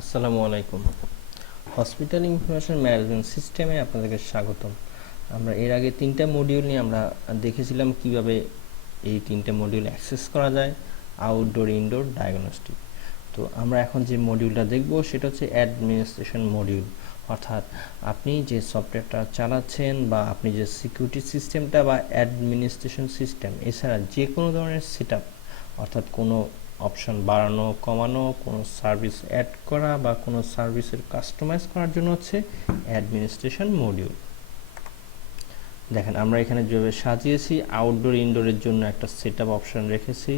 আসসালামু আলাইকুম। Hospital information management সিস্টেমে আপনাদেরকে স্বাগতম। আমরা এর আগে 3টা মডিউল নিয়ে আমরা দেখেছিলাম কিভাবে এই 3টে মডিউল অ্যাক্সেস করা যায়, আউটডোর ইনডোর ডায়াগনস্টিক। তো আমরা এখন যে মডিউলটা দেখব সেটা হচ্ছে অ্যাডমিনিস্ট্রেশন মডিউল, অর্থাৎ আপনি যে সফটওয়্যারটা চালাচ্ছেন বা আপনি যে সিকিউরিটি সিস্টেমটা বা অ্যাডমিনিস্ট্রেশন সিস্টেম এছাড়া যে কোনো ধরনের সেটআপ, অর্থাৎ কোনো অপশন বাড়ানো কমানো, কোনো সার্ভিস অ্যাড করা বা কোনো সার্ভিসের কাস্টমাইজ করার জন্য হচ্ছে অ্যাডমিনিস্ট্রেশন মডিউল। দেখেন আমরা এখানে যেভাবে সাজিয়েছি, আউটডোর ইনডোরের জন্য একটা সেটআপ অপশন রেখেছি,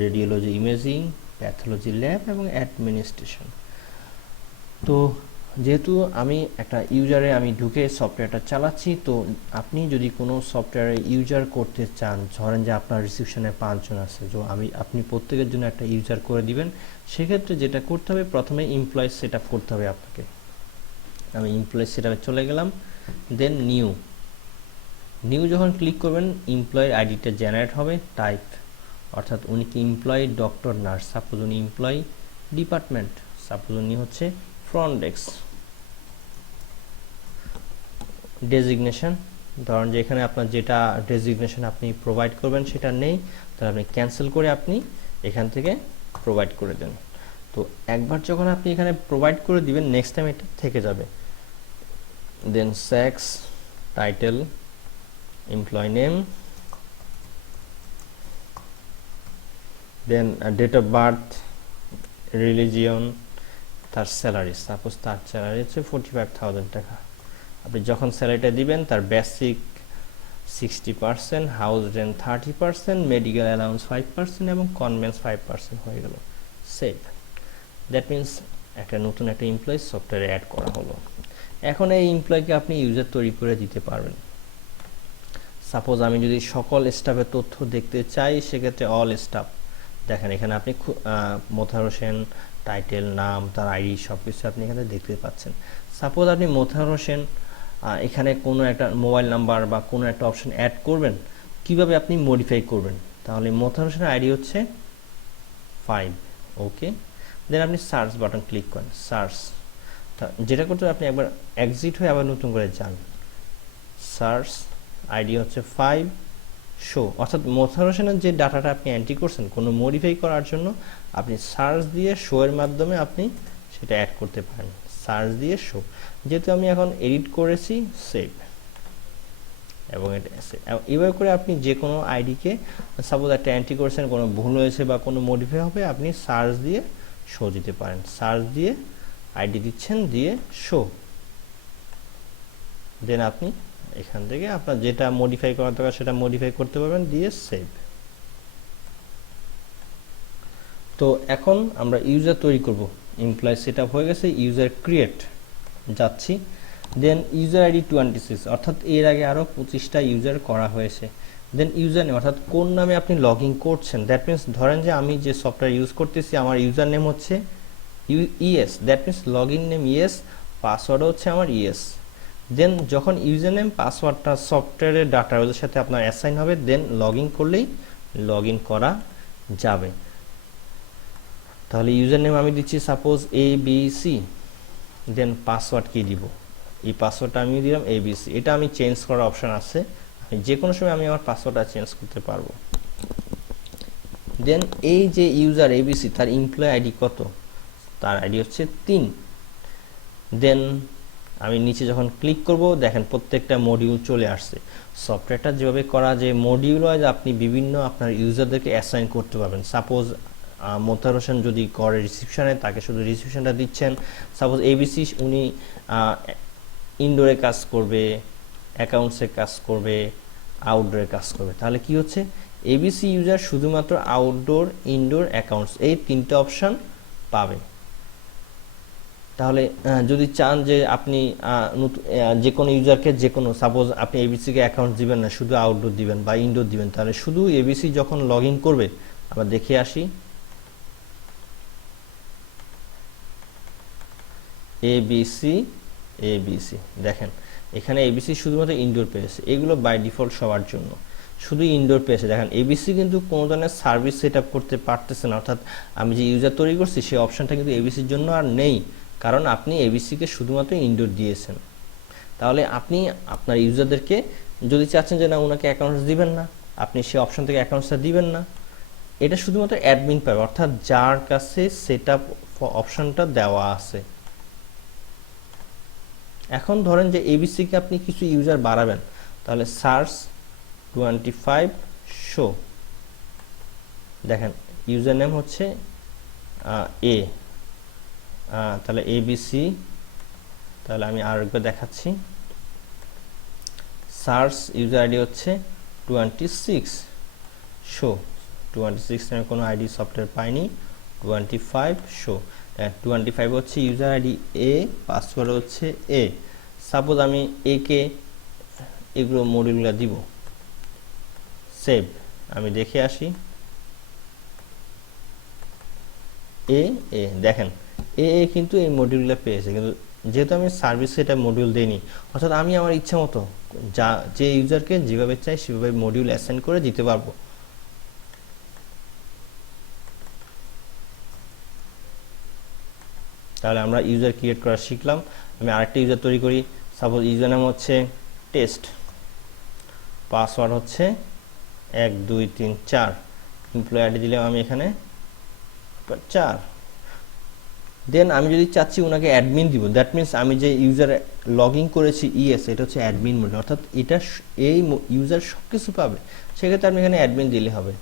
রেডিওলজি ইমেজিং, প্যাথোলজি ল্যাব এবং অ্যাডমিনিস্ট্রেশন। তো যেহেতু আমি একটা ইউজারে আমি ঢুকে সফটওয়্যারটা চালাচ্ছি, তো আপনি যদি কোনো সফটওয়্যারে ইউজার করতে চান, ধরেন যে আপনার রিসিপশনে 5 জন আছে, তো আপনি প্রত্যেকের জন্য একটা ইউজার করে দিবেন। সেক্ষেত্রে যেটা করতে হবে, প্রথমে এমপ্লয়ি সেট আপ করতে হবে আপনাকে। আমি এমপ্লয়ি সেট আপে চলে গেলাম, দেন নিউ যখন ক্লিক করবেন এমপ্লয়ের আইডিটা জেনারেট হবে। টাইপ অর্থাৎ উনি কি এমপ্লয়ি, ডক্টর, নার্স, সাপোজ উনি এমপ্লয়ি ডিপার্টমেন্ট, সাপোজ উনি হচ্ছে ফ্রন্ট ডেস্ক। ডেজিগনেশন, ধরেন যে এখানে আপনার যেটা ডেজিগনেশন আপনি প্রোভাইড করবেন সেটা নেই, তাহলে আপনি ক্যান্সেল করে আপনি এখান থেকে প্রোভাইড করে দেন। তো একবার যখন আপনি এখানে প্রোভাইড করে দিবেন, নেক্সট টাইম এটা থেকে যাবে। Then sex, title, employ name, then date of birth, religion, তার স্যালারি, সাপোজ তার স্যালারি হচ্ছে 45,000 টাকা। আপনি যখন স্যালারিটা দিবেন তার basic 60%, house rent 30%, medical allowance 5% এবং কনভেন্স 5% হয়ে গেল। সেভ। দ্যাট মিন্স একটা নতুন একটা এমপ্লয়ি সফটওয়্যারে অ্যাড করা হলো। এখন এই এমপ্লয়িকে আপনি ইউজার তৈরি করে দিতে পারবেন। সাপোজ আমি যদি সকল স্টাফের তথ্য দেখতে চাই, সেক্ষেত্রে অল স্টাফ, দেখেন এখানে আপনি মোতাহার হোসেন, টাইটেল, নাম, তার আইডি সব কিছু আপনি এখানে দেখতে পাচ্ছেন। সাপোজ আপনি মোতাহার হোসেন এখানে কোনো একটা মোবাইল নাম্বার বা কোনো একটা অপশন অ্যাড করবেন, কিভাবে আপনি মডিফাই করবেন? তাহলে মোতাহার হোসেনের আইডি হচ্ছে 5, ওকে। দেন আপনি সার্চ বাটন ক্লিক করেন, সার্চ। যেটা করতে আপনি একবার এক্সিট হয়ে আবার নতুন করে যান, সার্চ, আইডি হচ্ছে 5, শো, অর্থাৎ মোতাহার হোসেনের যে ডাটাটা আপনি এন্ট্রি করছেন কোনো মডিফাই করার জন্য, আপনি সার্চ দিয়ে শো এর মাধ্যমে আপনি সেটা অ্যাড করতে পারেন। সার্চ দিয়ে শো, যেহেতু আমি এখন এডিট করেছি, সেভ, এবং এটা এভাবে করে আপনি যে কোনো আইডিকে, সাপোজ একটা এন্ট্রি করেছেন, কোনো ভুল হয়েছে বা কোনো মডিফাই হবে, আপনি সার্চ দিয়ে শো দিতে পারেন। সার্চ দিয়ে আইডি দিচ্ছেন, দিয়ে শো, দেন আপনি এখান থেকে আপনার যেটা মডিফাই করার দরকার সেটা মডিফাই করতে পারবেন, দিয়ে সেভ। তো এখন আমরা ইউজার তৈরি করব। এমপ্লয় সেট আপ হয়ে গেছে, ইউজার ক্রিয়েট যাচ্ছি, দেন ইউজার আইডি 26, অর্থাৎ এর আগে আরও 25টা ইউজার করা হয়েছে। দেন ইউজার নেম, অর্থাৎ কোন নামে আপনি লগ ইন করছেন। দ্যাট মিনস ধরেন যে আমি যে সফটওয়্যার ইউজ করতেছি আমার ইউজার নেম হচ্ছে ES, that means log in name ES, password হচ্ছে আমার ইএস। দেন যখন ইউজার নেম পাসওয়ার্ডটা সফটওয়্যারের ডাটাবেসের সাথে আপনার অ্যাসাইন হবে, দেন লগ ইন করলেই লগ ইন করা যাবে। তাহলে ইউজার নেম আমি দিচ্ছি সাপোজ ABC, দেন পাসওয়ার্ড কি দিব, এই পাসওয়ার্ডটা আমি দিলাম ABC। এটা আমি চেঞ্জ করার অপশন আছে, যে কোনো সময় আমি আমার পাসওয়ার্ডটা চেঞ্জ করতে পারবো। দেন এই যে ইউজার ABC তার এমপ্লয় আইডি কত, তার আইডি হচ্ছে 3। দেন আমি নিচে যখন ক্লিক করব, দেখেন প্রত্যেকটা মডিউল চলে আসছে। সফটওয়্যারটা যেভাবে করা যে মডিউল ওয়াইজ আপনি বিভিন্ন আপনার ইউজারদেরকে অ্যাসাইন করতে পারবেন। সাপোজ মোতাহার হোসেন যদি করে রিসিপশনে, তাকে শুধু রিসিপশনটা দিচ্ছেন। সাপোজ ABC উনি ইনডোরে কাজ করবে, অ্যাকাউন্টসে কাজ করবে, আউটডোরে কাজ করবে। তাহলে কি হচ্ছে, ABC ইউজার শুধুমাত্র আউটডোর, ইনডোর, অ্যাকাউন্টস এই 3টে অপশান পাবে। তাহলে যদি চান যে আপনি যে কোনো ইউজারকে যে কোনো, সাপোজ আপনি ABCকে অ্যাকাউন্ট দিবেন না, শুধু আউটডোর দিবেন বা ইনডোর দিবেন, তাহলে শুধু ABC যখন লগ ইন করবে, আমরা দেখে আসি, ABC দেখেন এখানে ABC শুধুমাত্র ইনডোর পেয়েছে। এগুলো বাই ডিফল্ট সবার জন্য। শুধু ইনডোর পেয়েছে। দেখেন এবিসি কিন্তু কোনো ধরনের সার্ভিস সেট আপ করতে পারতেছে না, অর্থাৎ আমি যে ইউজার তৈরি করছি সেই অপশনটা কিন্তু এবিসির জন্য আর নেই, কারণ আপনি এবিসিকে শুধুমাত্র ইনডোর দিয়েছেন। তাহলে আপনি আপনার ইউজারদেরকে যদি চাচ্ছেন যে না ওনাকে অ্যাকাউন্টস দিবেন না, আপনি সেই অপশন থেকে অ্যাকাউন্টসটা দিবেন না, এটা শুধুমাত্র অ্যাডমিন পাবে, অর্থাৎ যার কাছে সেট আপ অপশনটা দেওয়া আছে। এখন ধরেন যে এবিসিকে আপনি কিছু ইউজার বাড়াবেন, তাহলে সার্চ 25 শো, দেখেন ইউজার নেম হচ্ছে এ, তাহলে এবিসি, তাহলে আমি আরেকবার দেখাচ্ছি, সার্চ ইউজার আইডি হচ্ছে 26 শো, 26 নামে কোনো আইডি সফটওয়্যার পাইনি, 25 শো, 25 হচ্ছে ইউজার আইডি এ, পাসওয়ার্ড হচ্ছে এ। সাপোজ আমি এ কে এগুলো মডিউলগুলো দিব, সেভ, আমি দেখে আসি, এ এ দেখেন এ এ কিন্তু এই মডিউলগুলো পেয়েছে, কিন্তু যেহেতু আমি সার্ভিসে এটা মডিউল দেইনি, অর্থাৎ আমি আমার ইচ্ছা মতো যা যে ইউজারকে যেভাবে চাই সেভাবে মডিউল অ্যাসাইন করে দিতে পারবো। তাহলে আমরা ইউজার ক্রিয়েট করা শিখলাম। আমি আরেকটা ইউজার তৈরি করি, সাপোজ ইউজার নাম হচ্ছে টেস্ট, পাসওয়ার্ড হচ্ছে 1 2 3 4, এমপ্লয়ি আইডি দিলাম আমি এখানে 4। দেন আমি যদি চাচ্ছি ওনাকে অ্যাডমিন দিব, দ্যাট মিনস আমি যে ইউজার লগ ইন করেছি ইএস, এটা হচ্ছে অ্যাডমিন মোড, অর্থাৎ এটা এই ইউজার সব কিছু পাবে, সেক্ষেত্রে আপনি এখানে অ্যাডমিন দিলে হবে।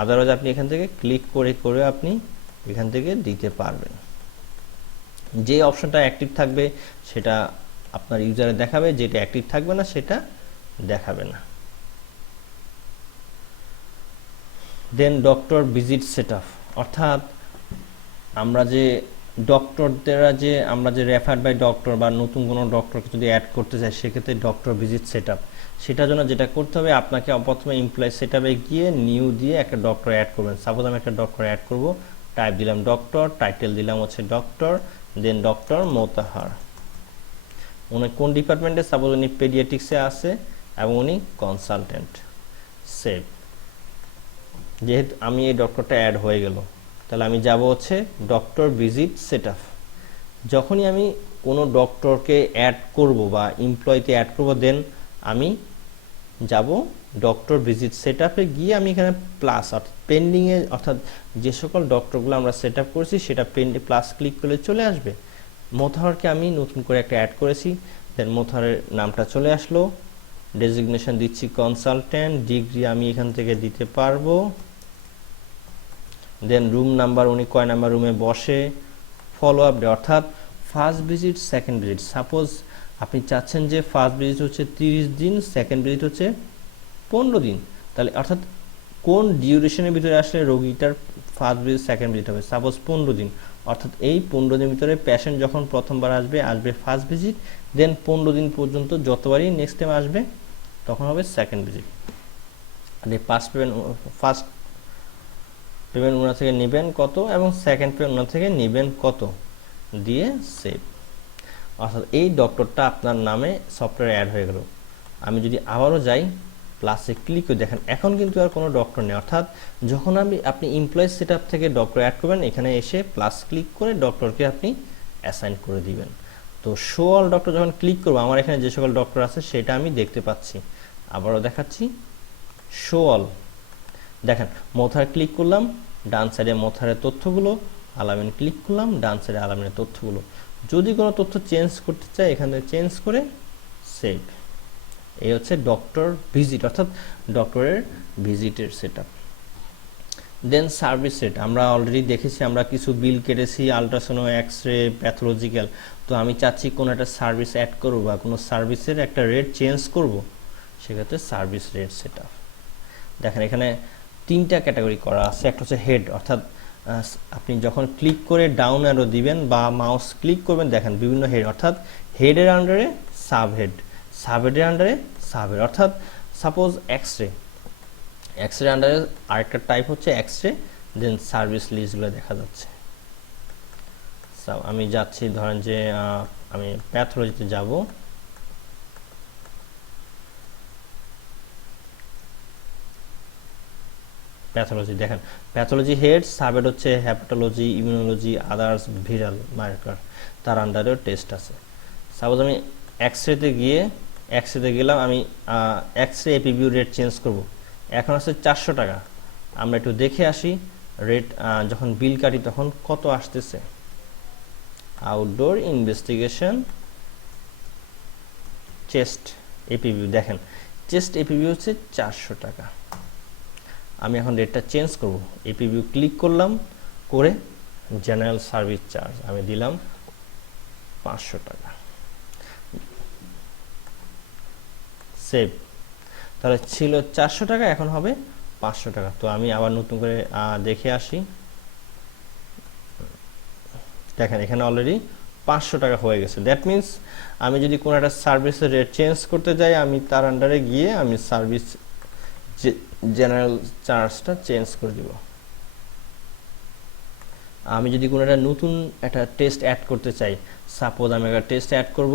আদারওয়াইজ আপনি এখান থেকে ক্লিক করে করে আপনি এখান থেকে দিতে পারবেন। যে অপশনটা অ্যাক্টিভ থাকবে সেটা আপনার ইউজারে দেখাবে, যেটা অ্যাক্টিভ থাকবে না সেটা দেখাবে না। দেন ডক্টর ভিজিট সেটআপ, অর্থাৎ আমরা যে ডক্টরদেরা যে আমরা যে রেফার্ড বাই ডক্টর বা নতুন কোনো ডক্টরকে যদি অ্যাড করতে চাই, সেক্ষেত্রে ডক্টর ভিজিট সেটআপ, সেটার জন্য যেটা করতে হবে আপনাকে প্রথমে এমপ্লয়ি সেটআপে গিয়ে নিউ দিয়ে একটা ডক্টর অ্যাড করবেন। সাপোজ আমি একটা ডক্টর অ্যাড করব, টাইপ দিলাম ডক্টর, টাইটেল দিলাম হচ্ছে ডক্টর, দেন ডক্টর মোতাহার, উনি কোন ডিপার্টমেন্টে, সাপোজ উনি পেডিয়াট্রিক্সে আছে এবং উনি কনসালটেন্ট, সেভ। যেহেতু আমি এই ডক্টরটা অ্যাড হয়ে গেল, তাহলে আমি যাব হচ্ছে ডক্টর ভিজিট সেটআপ। যখনই আমি কোনো ডক্টরকে অ্যাড করব বা এমপ্লয়িতে অ্যাড করব, দেন আমি যাব ডক্টর ভিজিট সেটআপে গিয়ে আমি এখানে প্লাস অর্থাৎ পেন্ডিংয়ে, অর্থাৎ যে সকল ডক্টরগুলো আমরা সেট আপ করেছি সেটা প্লাস ক্লিক করলে চলে আসবে। মোতাহারকে আমি নতুন করে একটা অ্যাড করেছি, দেন মোতাহারের নামটা চলে আসলো, ডেজিগনেশন দিচ্ছি কনসালটেন্ট, ডিগ্রি আমি এখান থেকে দিতে পারবো, দেন রুম নাম্বার উনি কয় নাম্বার রুমে বসে, ফলো আপ ডে অর্থাৎ first visit second visit. Suppose আপনি চাচ্ছেন যে ফার্স্ট ভিজিট হচ্ছে 30 দিন, সেকেন্ড ভিজিট হচ্ছে 15 দিন, তাহলে অর্থাৎ কোন ডিউরেশনের ভিতরে আসলে রোগীটার ফার্স্ট ভিজিট সেকেন্ড ভিজিট হবে, সাপোজ 15 দিন, অর্থাৎ এই 15 দিনের ভিতরে পেশেন্ট যখন প্রথমবার আসবে ফার্স্ট ভিজিট, দেন 15 দিন পর্যন্ত যতবারই নেক্সট টাইম আসবে তখন হবে সেকেন্ড ভিজিট। আর এই ফার্স্ট পেমেন্ট ওনার থেকে নেবেন কত এবং সেকেন্ড পেমেন্ট ওনার থেকে নেবেন কত দিয়ে সেভ, অর্থাৎ এই ডক্টরটা আপনার নামে সফটওয়্যারে অ্যাড হয়ে গেল। আমি যদি আবারও যাই প্লাসে ক্লিক করে দেখেন এখন কিন্তু আর কোনো ডক্টর নেই, অর্থাৎ যখন আপনি এমপ্লয়ি সেটআপ থেকে ডক্টর অ্যাড করবেন এখানে এসে প্লাস ক্লিক করে ডক্টরকে আপনি অ্যাসাইন করে দিবেন। তো শো অল ডক্টর যখন ক্লিক করবো আমার এখানে যে সকল ডক্টর আছে সেটা আমি দেখতে পাচ্ছি। আবারও দেখাচ্ছি শো অল, দেখেন মোথার ক্লিক করলাম, ডান সাইডে মোথারের তথ্যগুলো, আলামিন ক্লিক করলাম, ডান সাইডে আলামিনের তথ্যগুলো। যদি কোনো তথ্য চেঞ্জ করতে চাই এখান থেকে চেঞ্জ করে সেভ। এই হচ্ছে ডক্টর ভিজিট অর্থাৎ ডক্টরের ভিজিটের সেটআপ। দেন সার্ভিস রেট আমরা অলরেডি দেখেছি, আমরা কিছু বিল কেটেছি, আলট্রাসোনো, এক্স-রে, প্যাথোলজিক্যাল। তো আমি চাচ্ছি কোনো একটা সার্ভিস অ্যাড করবো বা কোনো সার্ভিসের একটা রেট চেঞ্জ করব, সেক্ষেত্রে সার্ভিস রেট সেটআপ। দেখেন এখানে 3টা ক্যাটাগরি করা আছে। একটা হচ্ছে হেড, অর্থাৎ আপনি যখন ক্লিক করে ডাউন অ্যারো দিবেন বা মাউস ক্লিক করবেন দেখেন বিভিন্ন হেড, অর্থাৎ হেডের আন্ডারে সাব হেড, সাব হেডের আন্ডারে সাব হেড, অর্থাৎ সাপোজ এক্স-রে আন্ডারে আরেকটা টাইপ হচ্ছে এক্স-রে, দেন সার্ভিস লিস্টগুলো দেখা যাচ্ছে। আমি যাচ্ছি ধরেন যে আমি প্যাথোলজিতে যাব, প্যাথোলজি দেখেন, প্যাথোলজি হেড, সাবহেড হচ্ছে হ্যাপাটোলজি, ইমিউনোলজি, আদার্স, ভিরাল মার্কার, তার আন্ডারেও টেস্ট আছে। সাপোজ আমি এক্সরেতে গেলাম, আমি এক্সরে এপিভিউ রেট চেঞ্জ করব, এখন আছে 400 টাকা। আমরা একটু দেখে আসি রেট, যখন বিল কাটি তখন কত আসতেছে। আউটডোর ইনভেস্টিগেশন চেস্ট এপিভিউ, দেখেন চেস্ট এপিভিউ হচ্ছে 400 টাকা। আমি এখন রেটটা চেঞ্জ করব, এপিভিউ ক্লিক করলাম, করে জেনারেল সার্ভিস চার্জ আমি দিলাম 500 টাকা, সেভ। তাহলে ছিল 400 টাকা, এখন হবে 500 টাকা। তো আমি আবার নতুন করে দেখে আসি, দেখেন এখানে অলরেডি 500 টাকা হয়ে গেছে। দ্যাট মিন্স আমি যদি কোনো একটা সার্ভিসের রেট চেঞ্জ করতে যাই, আমি তার আন্ডারে গিয়ে আমি সার্ভিস জেনারেল চার্জটা চেঞ্জ করে দিব। আমি যদি কোনো একটা নতুন একটা টেস্ট অ্যাড করতে চাই, সাপোজ আমি একটা টেস্ট অ্যাড করব,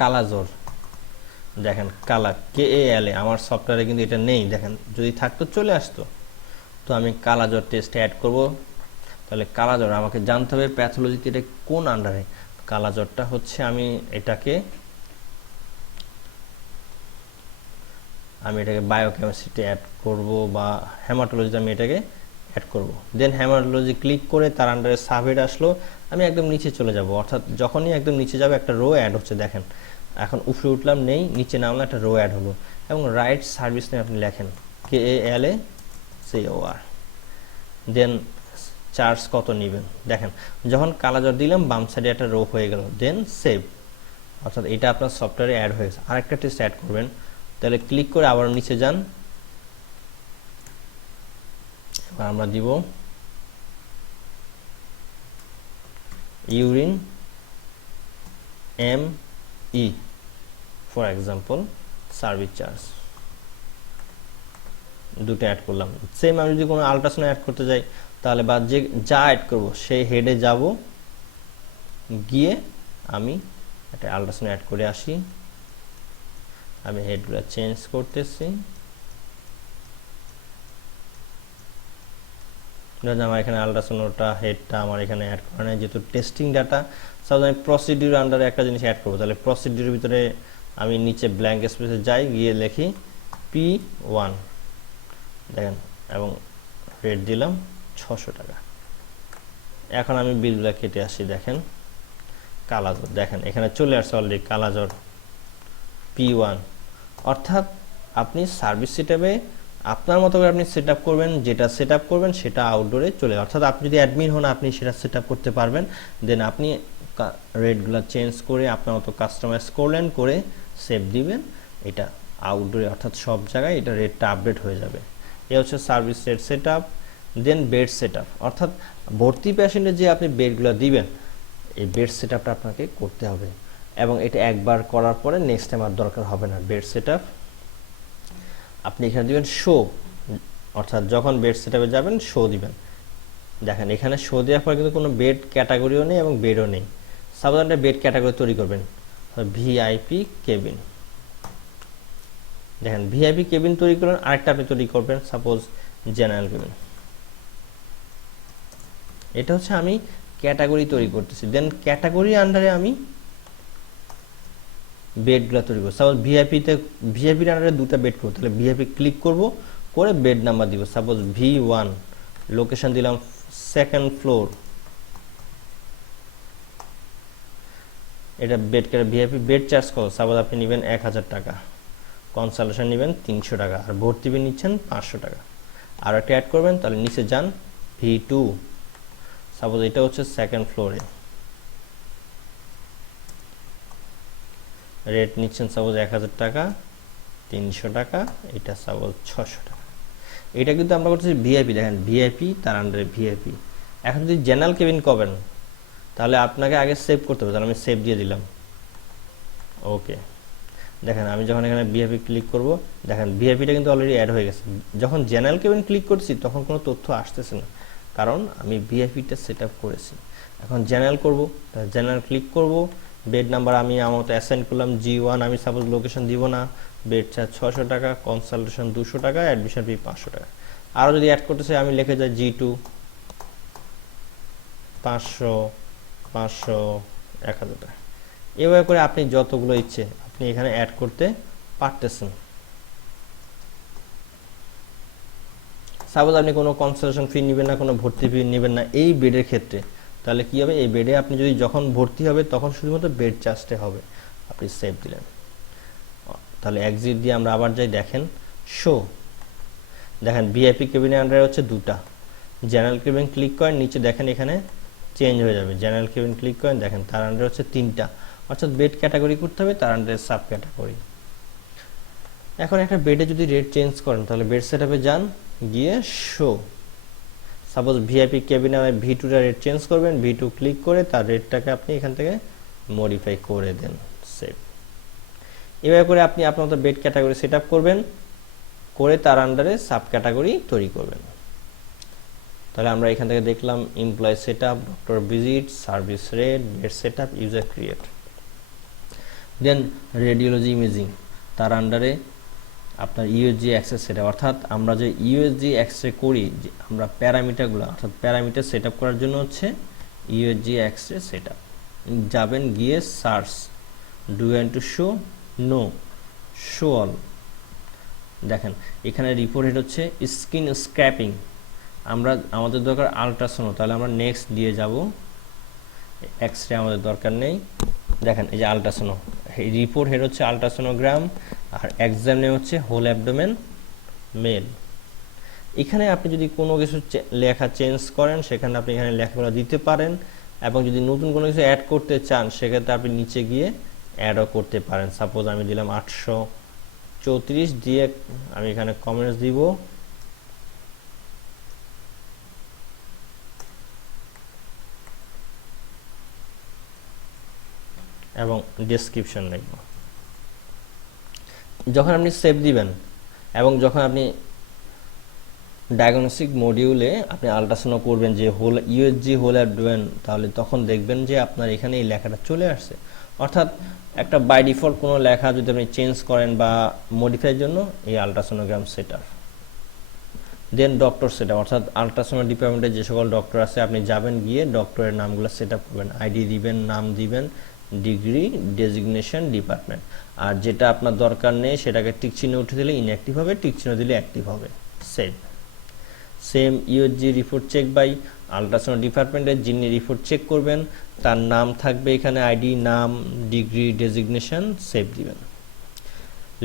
কালাজ্বর, দেখেন কালা KAL, আমার সফটওয়্যারে কিন্তু এটা নেই, দেখেন যদি থাকতো চলে আসতো। তো আমি কালাজ্বর টেস্ট অ্যাড করব, তাহলে কালাজ্বর আমাকে জানতে হবে প্যাথোলজিতে এটা কোন আন্ডারে। কালাজ্বরটা হচ্ছে আমি এটাকে বায়োকেমিস্ট্রিতে অ্যাড করব, বা হেমাটোলজিতে আমি এটাকে অ্যাড করব। দেন হেমাটোলজি ক্লিক করে তার আন্ডারে সাবহেড আসলো, আমি একদম নিচে চলে যাব, অর্থাৎ যখনই একদম নিচে যাবে একটা রো অ্যাড হচ্ছে, দেখেন এখন উপরে উঠলাম নেই, নিচে নামলাম একটা রো অ্যাড হলো। এবং রাইট সার্ভিস নিয়ে আপনি লেখেন KALACOR, দেন চার্জ কত নেবেন, দেখেন যখন কালাজ্বর দিলাম বাম সাইডে একটা রো হয়ে গেল, দেন সেভ, অর্থাৎ এটা আপনার সফটওয়্যারে অ্যাড হয়ে গেছে। আরেকটা টেস্ট অ্যাড করবেন, তাহলে ক্লিক করে আবার নিচে যান, এবার আমরা দিব urine ME for example, service charge দুটো অ্যাড করলাম। সেম আমি যদি কোনো আলট্রাসাউন্ড অ্যাড করতে যাই, তাহলে বা যা অ্যাড করব সেই হেডে যাব, গিয়ে আমি একটা আলট্রাসাউন্ড অ্যাড করে আসি। আমি হেডগুলো চেঞ্জ করতেছি, আমার এখানে আলট্রাসাউন্ডটা হেডটা আমার এখানে অ্যাড করা নেই, যেহেতু টেস্টিং ডাটা। সাপোজ আমি প্রসিডিউর আন্ডারে একটা জিনিস অ্যাড করবো, তাহলে প্রসিডিউরের ভিতরে আমি নিচে ব্ল্যাঙ্ক স্পেসে যাই, গিয়ে লিখি P1, দেখেন, এবং রেট দিলাম 600 টাকা। এখন আমি বিলগুলো কেটে আসি, দেখেন কালাজ্বর, দেখেন এখানে চলে আসছে অলরেডি কালাজ্বর P1, অর্থাৎ আপনি সার্ভিস সেটআপে আপনার মতো করে আপনি সেট করবেন, যেটা সেট করবেন সেটা আউটডোরে চলে, অর্থাৎ আপনি যদি অ্যাডমিন হন আপনি সেটা সেট করতে পারবেন। দেন আপনি রেটগুলো চেঞ্জ করে আপনার মতো কাস্টমাইজ করলেন, করে সেভ দিবেন, এটা আউটডোরে অর্থাৎ সব জায়গায় এটা রেটটা আপডেট হয়ে যাবে। এ হচ্ছে সার্ভিস রেট সেট আপ। দেন বেড সেট আপ, অর্থাৎ ভর্তি পেশেন্টে যে আপনি বেডগুলো দিবেন, এই বেড সেট আপটা আপনাকে করতে হবে, এবং এটা একবার করার পরে নেক্সট টাইম আর দরকার হবে না। বেড সেট আপ আপনি এখানে দিবেন শো, অর্থাৎ যখন বেড সেট আপে যাবেন শো দিবেন। দেখেন এখানে শো দেওয়ার পর কিন্তু কোনো বেড ক্যাটাগরিও নেই এবং বেডও নেই। সাপোজ একটা বেড ক্যাটাগরি তৈরি করবেন, ভিআইপি কেবিন, দেখেন ভিআইপি কেবিন তৈরি করবেন, আরেকটা আপনি তৈরি করবেন সাপোজ জেনারেল কেবিন। এটা হচ্ছে আমি ক্যাটাগরি তৈরি করতেছি, দেন ক্যাটাগরি আন্ডারে আমি বেডগুলো তৈরি করবো। সাপোজ ভিআইপির আন্ডারে দুটো বেড করবো, তাহলে ভিআইপি ক্লিক করব, করে বেড নাম্বার দিব, সাপোজ V1, লোকেশন দিলাম 2nd ফ্লোর। এটা বেড করে ভিআইপি বেড চার্জ কত, সাপোজ আপনি নেবেন 1000 টাকা, কনসালটেশন নেবেন 300 টাকা, আর ভর্তি বিল নিচ্ছেন 500 টাকা। আর একটা অ্যাড করবেন, তাহলে নিচে যান V2, সাপোজ এটা হচ্ছে 2nd ফ্লোরে, রেট নিচ্ছেন সাপোজ 1000 টাকা, 300 টাকা, এটা সাপোজ 600 টাকা। এটা কিন্তু আমরা করতেছি ভিআইপি, দেখেন ভিআইপি তার আন্ডারে ভিআইপি। এখন যদি জেনারেল কেবিন করবেন তাহলে আপনাকে আগে সেভ করতে হবে, তাহলে আমি সেভ দিয়ে দিলাম, ওকে। দেখেন আমি যখন এখানে ভিআইপি ক্লিক করব, দেখেন ভিআইপিটা কিন্তু অলরেডি অ্যাড হয়ে গেছে। যখন জেনারেল কেবিন ক্লিক করছি তখন কোনো তথ্য আসতেছে না, কারণ আমি ভিআইপিটা সেট আপ করেছি। এখন জেনারেল করব, জেনারেল ক্লিক করব, বেড নাম্বার আমি আমার মতো অ্যাসাইন করলাম G1, আমি সাপোজ লোকেশন দিব না, বেড চার্জ 600 টাকা, কনসালটেশন 200 টাকা, অ্যাডমিশন ফি 500 টাকা। আরও যদি অ্যাড করতে চাই আমি লিখে যাই G2 500 500 1000 টাকা। এভাবে করে আপনি যতগুলো ইচ্ছে আপনি এখানে অ্যাড করতে পারতেছেন। সাপোজ আপনি কোনো কনসালটেশন ফি নেবেন না, কোনো ভর্তি ফি নেবেন না এই বেডের ক্ষেত্রে, তাহলে কি হবে, এই বেডে আপনি যদি যখন ভর্তি হবে তখন শুধুমাত্র বেড চার্জটা হবে, আপনি সেভ দিলেন। তাহলে এক্সিট দিয়ে আমরা আবার যাই, দেখেন শো, দেখেন ভিআইপি কেবিনের আন্ডারে হচ্ছে দুটা, জেনারেল কেবিন ক্লিক করেন নিচে দেখেন এখানে চেঞ্জ হয়ে যাবে, জেনারেল কেবিন ক্লিক করেন দেখেন তার আন্ডারে হচ্ছে তিনটা, অর্থাৎ বেড ক্যাটাগরি করতে হবে, তার আন্ডারে সাব ক্যাটাগরি। এখন একটা বেডে যদি রেট চেঞ্জ করেন তাহলে বেড সেটআপে যান, গিয়ে শো, সাপোজ ভিআইপি কেবিনে V2 টা রেট চেঞ্জ করবেন, V2 ক্লিক করে তার রেটটাকে আপনি এখান থেকে মডিফাই করে দেন, সেভ। এভাবে করে আপনি আপনার মতো বেড ক্যাটাগরি সেট আপ করবেন, করে তার আন্ডারে সাব ক্যাটাগরি তৈরি করবেন। তাহলে আমরা এখান থেকে দেখলাম employ set up, doctor visit, service rate, bed set up, user create. Then radiology imaging, তার আন্ডারে আপনার ইউএসজি অ্যাক্সেস সেট আপ, অর্থাৎ আমরা যে ইউএসজি অ্যাক্সেস করি যে আমরা প্যারামিটারগুলো, অর্থাৎ প্যারামিটার সেট আপ করার জন্য হচ্ছে ইউএসজি অ্যাক্সেস সেট আপ। যাবেন গিয়ে search, do you want to show, no, show all. দেখেন এখানে রিপোর্ট হেড হচ্ছে স্কিন স্ক্র্যাপিং, আমরা আমাদের দরকার আলট্রাসোনো, তাহলে আমরা নেক্সট দিয়ে যাব, এক্স-রে আমাদের দরকার নেই। দেখেন এই যে আলট্রাসোনো, এই রিপোর্ট হেড হচ্ছে আলট্রাসোনোগ্রাম, আর এক্সাম নেম হচ্ছে হোল অ্যাবডোমেন মেল। এখানে আপনি যদি কোনো কিছু লেখা চেঞ্জ করেন সেখানে আপনি এখানে লেখাগুলো দিতে পারেন, এবং যদি নতুন কোনো কিছু অ্যাড করতে চান সেক্ষেত্রে আপনি নিচে গিয়ে অ্যাডও করতে পারেন। সাপোজ আমি দিলাম 834 দিয়ে আমি এখানে কমেন্টস দিব, এবং ডেসক্রিপশন লিখব। যখন আপনি সেভ দিবেন এবং যখন আপনি ডায়াগনস্টিক মডিউলে আপনি আলট্রাসাউন্ড করবেন যে হোল ইউএসজি হোল অ্যাবডোমেন, তাহলে তখন দেখবেন যে আপনার এখানে এই লেখাটা চলে আসছে। অর্থাৎ একটা বাই ডিফল্ট কোনো লেখা যদি আপনি চেঞ্জ করেন বা মডিফাইয়ের জন্য এই আলট্রাসোনোগ্রাম সেটআপ। দেন ডক্টর সেটআপ, অর্থাৎ আলট্রাসাউন্ড ডিপার্টমেন্টে যে সকল ডক্টর আছে আপনি যাবেন গিয়ে ডক্টরের নামগুলো সেটআপ করবেন, আইডি দিবেন, নাম দিবেন, ডিগ্রি, ডেজিগনেশন, ডিপার্টমেন্ট। আর যেটা আপনার দরকার নেই সেটাকে টিক চিহ্ন উঠে দিলে ইনঅ্যাক্টিভ হবে, টিক চিহ্ন দিলে অ্যাক্টিভ হবে, save. Same USG report check by ultrasound ডিপার্টমেন্টের যিনি রিপোর্ট চেক করবেন তার নাম থাকবে এখানে, আইডি, নাম, ডিগ্রি, ডেজিগনেশন, সেভ দিবেন।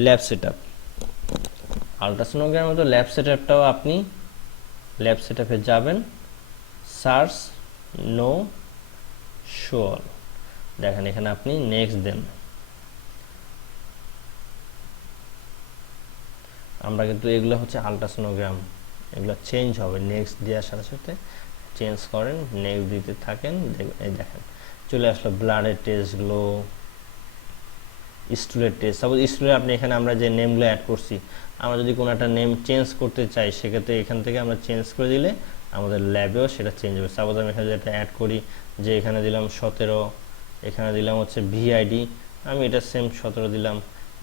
ল্যাব সেটআপ, আলট্রাসোনোগ্রামের মতো ল্যাব সেটআপটাও আপনি ল্যাব সেটআপে যাবেন, সার্চ, নো, শো অল। দেখেন এখানে আপনি নেক্সট দেন। আমরা কিন্তু এগুলো হচ্ছে আলট্রাসোনোগ্রাম, এগুলো চেঞ্জ হবে, নেক্সট দেওয়ার সাথে সাথে চেঞ্জ করেন, নেক্সট দিতে থাকেন, এই দেখেন চলে আসলো ব্লাডের টেস্টগুলো, স্টুলের টেস্ট। সাপোজ স্টুলে আপনি এখানে আমরা যে নেমগুলো অ্যাড করছি, আমরা যদি কোনো একটা নেম চেঞ্জ করতে চাই সেক্ষেত্রে এখান থেকে আমরা চেঞ্জ করে দিলে আমাদের ল্যাবেও সেটা চেঞ্জ হবে। সাপোজ আমি এখানে যেটা অ্যাড করি যে এখানে দিলাম 17, এখানে দিলাম হচ্ছে ভিআইডি, আমি এটা সেম 17 দিলাম,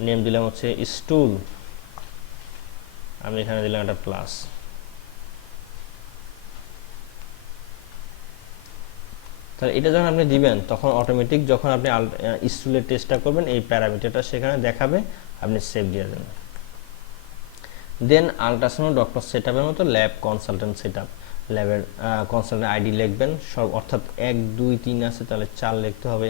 নেম দিলাম হচ্ছে স্টুল, আমি এখানে দিলাম একটা প্লাস। তাহলে এটা যখন আপনি দিবেন তখন অটোমেটিক যখন আপনি স্টুলের টেস্টটা করবেন এই প্যারামিটারটা সেখানে দেখাবে, আপনি সেভ দিয়ে দেবেন। দেন আলট্রাসাউন্ড ডক্টর সেটআপের মতো ল্যাব কনসালটেন্ট সেটআপ, ল্যাবের কনসালটেন্ট আইডি লিখবেন সব, অর্থাৎ 1 2 3 আছে তাহলে 4 লিখতে হবে,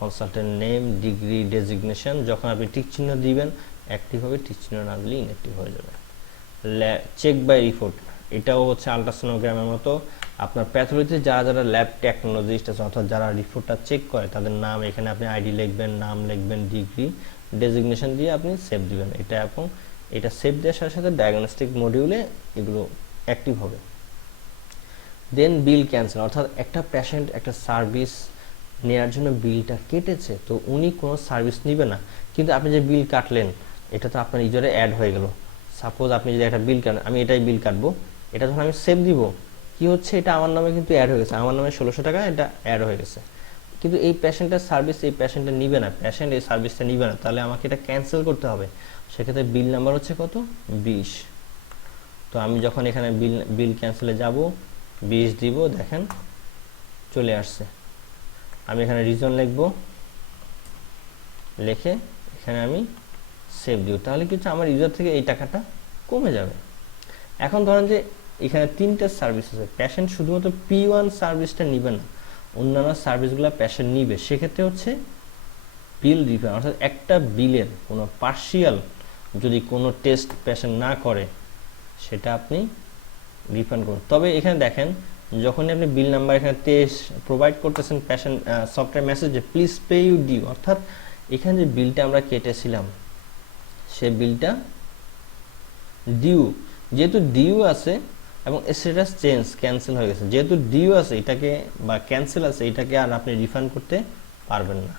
কনসালটেন্ট নেম, ডিগ্রি, ডেজিগনেশন। যখন আপনি টিক চিহ্ন দিবেন অ্যাক্টিভ হবে, টিক চিহ্ন না দিলে ইনঅ্যাক্টিভ হয়ে যাবে। চেক বাই রিপোর্ট, এটাও হচ্ছে আলট্রাসোনোগ্রামের মতো আপনার প্যাথোলজিতে যারা যারা ল্যাব টেকনোলজিস্ট আছে অর্থাৎ যারা রিপোর্টটা চেক করে তাদের নাম, এখানে আপনি আইডি লিখবেন, নাম লিখবেন, ডিগ্রি, ডেজিগনেশন দিয়ে আপনি সেভ দিবেন এটা, এবং এটা সেভ দেওয়ার সাথে সাথে ডায়াগনস্টিক মডিউলে এগুলো অ্যাক্টিভ হবে। দেন বিল ক্যান্সেল, অর্থাৎ একটা পেশেন্ট একটা সার্ভিস নেওয়ার জন্য বিলটা কেটেছে, তো উনি কোনো সার্ভিস নেবে না, কিন্তু আপনি যে বিল কাটলেন এটা তো আপনার ইউজারে অ্যাড হয়ে গেল। সাপোজ আপনি যদি একটা বিল কাটেন, আমি এটাই বিল কাটবো, এটা যখন আমি সেভ দিব কি হচ্ছে, এটা আমার নামে কিন্তু অ্যাড হয়ে গেছে, আমার নামে 1600 টাকা এটা অ্যাড হয়ে গেছে। কিন্তু এই পেশেন্টের সার্ভিস এই পেশেন্টটা নিবে না, পেশেন্ট এই সার্ভিসটা নিবে না, তাহলে আমাকে এটা ক্যান্সেল করতে হবে। সেক্ষেত্রে বিল নাম্বার হচ্ছে কত, 20। তো আমি যখন এখানে বিল ক্যান্সেলে যাব, 20 দিব, দেখেন চলে আসছে। আমি এখানে রিজন লিখব, লিখে এখানে আমি সেভ দিব, তাহলে কি হচ্ছে আমার ইউজার থেকে এই টাকাটা কমে যাবে। এখন ধরেন যে এখানে 3টা সার্ভিস আছে, পেশেন্ট শুধুমাত্র P1 সার্ভিসটা নিবে না, অন্যান্য সার্ভিসগুলো পেশেন্ট নিবে। সেক্ষেত্রে হচ্ছে বিল রিফান্ড, অর্থাৎ একটা বিলের কোনো পার্শিয়াল যদি কোনো টেস্ট পেশেন্ট না করে সেটা আপনি রিফান্ড করুন। তবে এখানে দেখেন যখনই আপনি বিল নাম্বার এখানে টেস্ট প্রোভাইড করতেছেন, পেশেন্ট সফটওয়্যার মেসেজ যে প্লিজ পে ইউ ডিউ, অর্থাৎ এখানে যে বিলটা আমরা কেটেছিলাম সে বিলটা ডিউ, যেহেতু ডিউ আছে এবং স্ট্যাটাস চেঞ্জ ক্যান্সেল হয়ে গেছে, যেহেতু ডিউ আছে এটাকে বা ক্যান্সেল আছে এটাকে আর আপনি রিফান্ড করতে পারবেন না।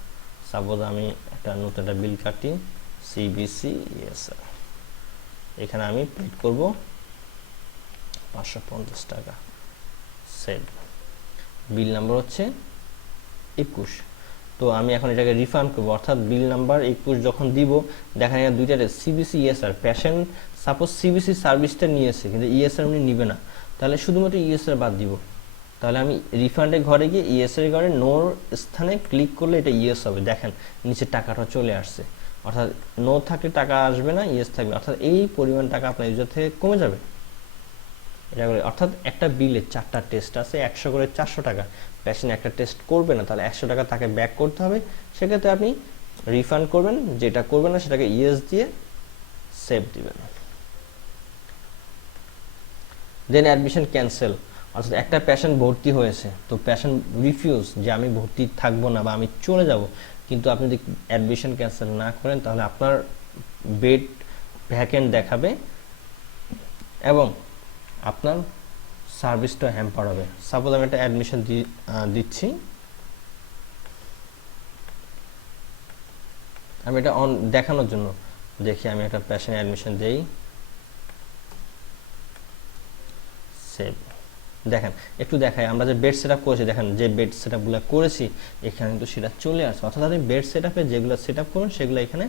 সাপোজ আমি একটা নতুন একটা বিল কাটি, সিবিসি ইএসআর, এখানে আমি পেড করব 550 টাকা, সেভ। বিল নাম্বার হচ্ছে 21। তো আমি এখন এটাকে রিফান্ড করব, অর্থাৎ বিল নাম্বার 21 যখন দিব, দেখেন এখানে দুইটা CBC ESR, patient suppose CBC সার্ভিসটা নিয়েছে কিন্তু ইএসআর উনি নিবে না, তাহলে শুধুমাত্র ইএসআর বাদ দিব। তাহলে আমি রিফান্ডের ঘরে গিয়ে ইএসআর ঘরে নোর স্থানে ক্লিক করলে এটা ইএস হবে, দেখেন নিচে টাকাটা চলে আসছে। অর্থাৎ নো থাকলে টাকা আসবে না, ইএস থাকবে, অর্থাৎ এই পরিমাণ টাকা আপনার ইউজার থেকে কমে যাবে। এটা করে অর্থাৎ একটা বিলে 4টা টেস্ট আছে, 100 করে 400 টাকা, পেশেন্ট একটা টেস্ট করবে না তাহলে 100 টাকা তাকে ব্যাক করতে হবে। সেক্ষেত্রে আপনি রিফান্ড করবেন, যেটা করবেন না সেটাকে ইএস দিয়ে সেভ দিবেন। দেন অ্যাডমিশন ক্যান্সেল, অর্থাৎ একটা পেশেন্ট ভর্তি হয়েছে, তো পেশেন্ট রিফিউজ যে আমি ভর্তি থাকবো না বা আমি চলে যাব, কিন্তু আপনি যদি অ্যাডমিশন ক্যান্সেল না করেন তাহলে আপনার বেড ভ্যাকেন্ট দেখাবে এবং আপনার সার্ভিসটা হ্যাম্পার হবে। সাপোজ আমি একটা অ্যাডমিশন দিচ্ছি, আমি এটা দেখানোর জন্য দেখি আমি একটা পেশেন্ট অ্যাডমিশন দেই, সেভ। দেখেন একটু দেখাই আমরা যে বেড সেটআপ করেছি, দেখেন যে বেড সেটআপগুলো করেছি এখানে কিন্তু সেটা চলে আসছে, অর্থাৎ আপনি বেড সেটআপে যেগুলো সেটআপ করুন সেগুলো এখানে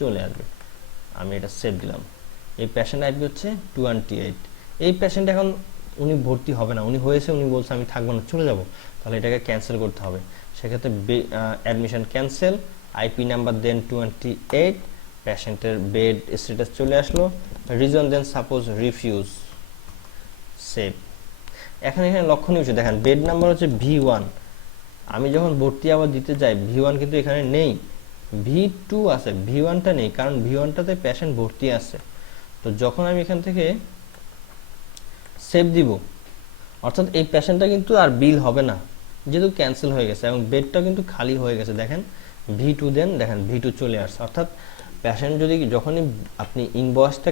চলে আসবে। আমি এটা সেভ দিলাম। এই পেশেন্ট আইডি হচ্ছে 28। এই পেশেন্ট এখন উনি ভর্তি হবে না, উনি হয়েছে, উনি বলছে আমি থাকবো না চলে যাব, তাহলে এটাকে ক্যান্সেল করতে হবে। সেক্ষেত্রে অ্যাডমিশন ক্যান্সেল, আইপি নাম্বার দেন 28, পেশেন্টের বেড স্ট্যাটাস চলে আসলো, রিজন দেন সাপোজ রিফিউজ, সেভ। এখন এখানে লক্ষণীয় বিষয় দেখেন বেড নাম্বার হচ্ছে V1, আমি যখন ভর্তি আবার দিতে যাই V1 কিন্তু এখানে নেই, V2 আছে, V1টা নেই, কারণ V1টাতে পেশেন্ট ভর্তি আছে। তো যখন আমি এখান থেকে সেভ দিব, অর্থাৎ এই পেশেন্টটা কিন্তু আর বিল হবে না যেহেতু ক্যান্সেল হয়ে গেছে এবং বেডটা কিন্তু খালি হয়ে গেছে। দেখেন V2 দেন, দেখেন V2 চলে আসছে, অর্থাৎ পেশেন্ট যদি যখনই আপনি ইনভয়েসটা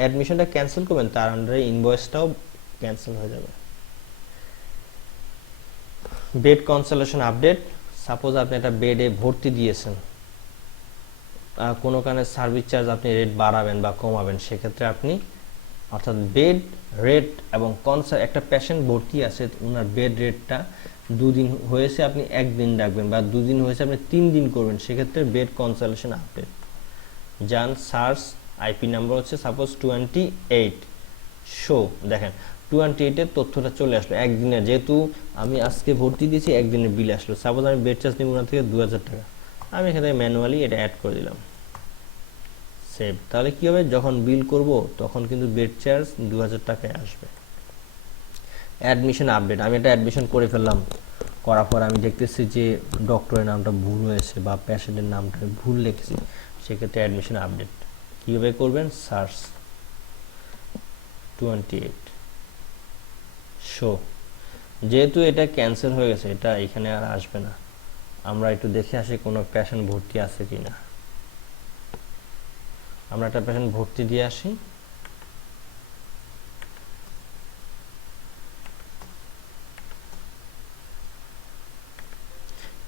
অ্যাডমিশনটা ক্যান্সেল করবেন তার আন্ডারে ইনভয়েসটাও ক্যান্সেল হয়ে যাবে। বেড কনসালেশন আপডেট, সাপোজ আপনি একটা বেডে ভর্তি দিয়েছেন, কোনো কারণে সার্ভিস চার্জ আপনি রেট বাড়াবেন বা কমাবেন, সেক্ষেত্রে আপনি অর্থাৎ বেড রেট এবং একটা পেশেন্ট ভর্তি আছে ওনার বেড রেটটা 2 দিন হয়েছে আপনি 1 দিন রাখবেন বা 2 দিন হয়েছে আপনি 3 দিন করবেন, সেক্ষেত্রে বেড কনসালেশন আপডেট যান, সার্চ আইপি নাম্বার হচ্ছে সাপোজ 28 শো, দেখেন 28 এর তথ্যটা চলে আসলো একদিনের, যেহেতু আমি আজকে ভর্তি দিয়েছি একদিনের বিল আসলো। সাপোজ আমি বেড চার্জ নিব ওনার থেকে 2000 টাকা, আমি এখানে ম্যানুয়ালি এটা অ্যাড করে দিলাম, সেভ। তাহলে কি হবে, যখন বিল করব তখন কিন্তু বেড চার্জ 2000 টাকায় আসবে। অ্যাডমিশন আপডেট, আমি এটা অ্যাডমিশন করে ফেললাম, করার পর আমি দেখতেছি যে ডক্টরের নামটা ভুল হয়েছে বা পেশেন্টের নামটা ভুল লিখেছি, সেক্ষেত্রে অ্যাডমিশন আপডেট কীভাবে করবেন, সার্চ 28 শো, যেহেতু এটা ক্যান্সেল হয়ে গেছে এটা এখানে আর আসবে না। আমরা একটু দেখে আসি কোনো পেশেন্ট ভর্তি আছে কিনা, আমরা একটা পেশেন্ট ভর্তি দিয়ে আসি,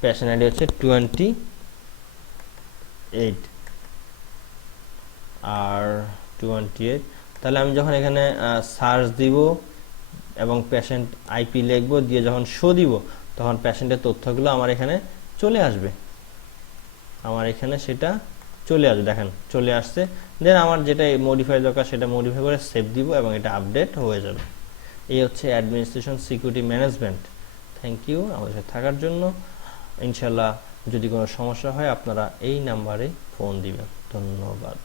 পেশেন্ট আইডি হচ্ছে 28 আর 28। তাহলে আমি যখন এখানে সার্চ দিব এবং পেশেন্ট আইপি লিখব দিয়ে যখন শো দিব তখন পেশেন্টের তথ্যগুলো আমার এখানে চলে আসবে, আমার এখানে সেটা চলে আসবে, দেখেন চলে আসছে। দেন আমার যেটা মডিফাই দরকার সেটা মডিফাই করে সেভ দিব এবং এটা আপডেট হয়ে যাবে। এই হচ্ছে administration security management. Thank you আমাদের সাথে থাকার জন্য। ইনশাল্লাহ যদি কোনো সমস্যা হয় আপনারা এই নাম্বারে ফোন দিবেন। ধন্যবাদ।